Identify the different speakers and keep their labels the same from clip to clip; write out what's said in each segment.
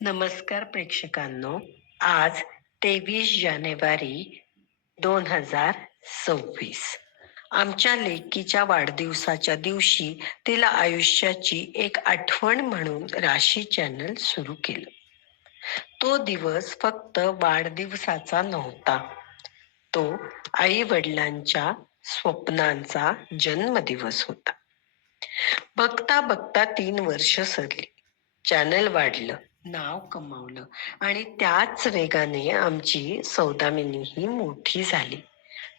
Speaker 1: नमस्कार प्रेक्षकांनो. आज तेवीस जानेवारी दोन हजार सव्वीस. आमच्या लेकीच्या वाढदिवसाच्या दिवशी तिला आयुष्याची एक आठवण म्हणून राशी चॅनल सुरू केलं. तो दिवस फक्त वाढदिवसाचा नव्हता. तो आई वडिलांच्या स्वप्नांचा जन्मदिवस होता. बघता बघता तीन वर्ष सरली चॅनल वाढलं. नाव कमावलं. आणि त्याच वेगाने आमची सौदामिनी ही मोठी झाली.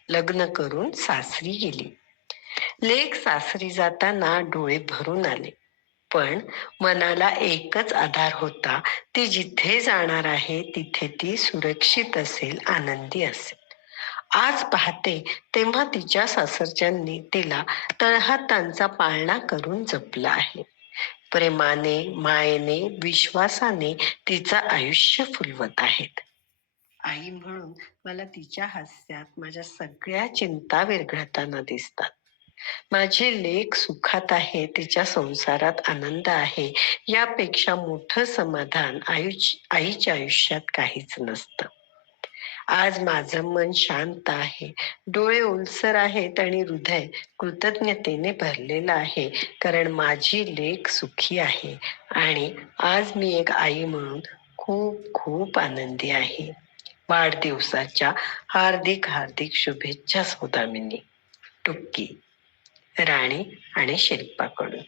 Speaker 1: लग्न करून सासरी गेली. लेख सासरी जाताना डोळे भरून आले. पण मनाला एकच आधार होता ती जिथे जाणार आहे तिथे ती सुरक्षित असेल आनंदी असेल. आज पाहते तेव्हा तिच्या सासरच्यांनी तिला तळहातांचा पाळणा करून जपला आहे. प्रेमाने मायेने विश्वासाने तिचं आयुष्य फुलवत आहेत. आई म्हणून मला तिच्या हास्यात माझ्या सगळ्या चिंता विरघळताना दिसतात. माझे लेख सुखात आहे तिच्या संसारात आनंद आहे यापेक्षा मोठं समाधान आयुष आईच्या आयुष्यात काहीच नसतं. आज माझं मन शांत आहे. डोळे ओलसर आहेत आणि हृदय कृतज्ञतेने भरलेलं आहे. कारण माझी लेख सुखी आहे आणि आज मी एक आई म्हणून खूप खूप आनंदी आहे. वाढदिवसाच्या हार्दिक हार्दिक शुभेच्छा सौदामिनी टुक्की राणी आणि शिल्पाकडून.